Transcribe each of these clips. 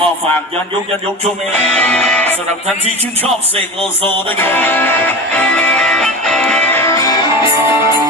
มาฝากย้อนยุคย้อนยุคช่วงนี้สำหรับท่านที่ชื่นชอบเสกโลโซด้วยครับ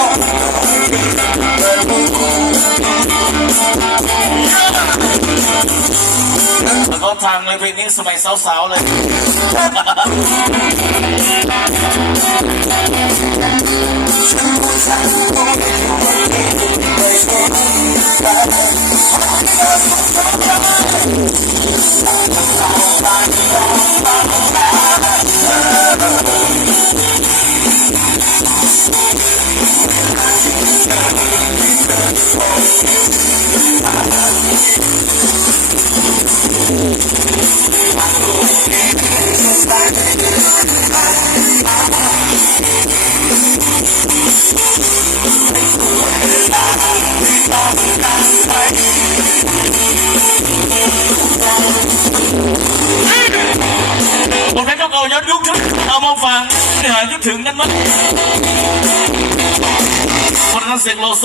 วก็ทางเลยเพลงนี้สมัยสาวๆเลยบท một cái nó cầu nhớ đúng chút ông ông phàng. นยุคเอามาฟังเนื้อหาคิดถึงกันมั้ยคนนั้นเสกโลโซ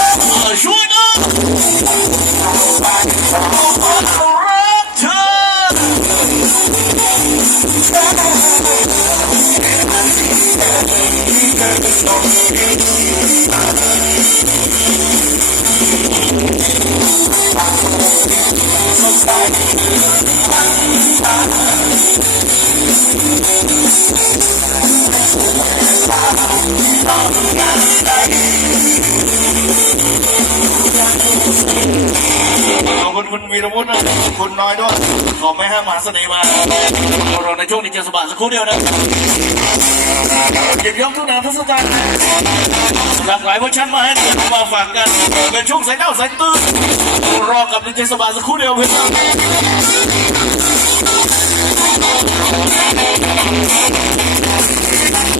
I'm sorry. ขอบคุณคุณวีรวุฒินะคุณน้อยด้วย ขอบไม่ห้ามหาเสน่ห์มาเราในช่วงนี้เจะสบายสักครู่เดียวนะเก็บยกทุกแนวทุกสไตล์หลากหลายเวอร์ชันมาให้มาฝากกัน เป็นช่วงสายเก้าสายตื้นรอกับดีเจสบายสักครู่เดียวเพื่อน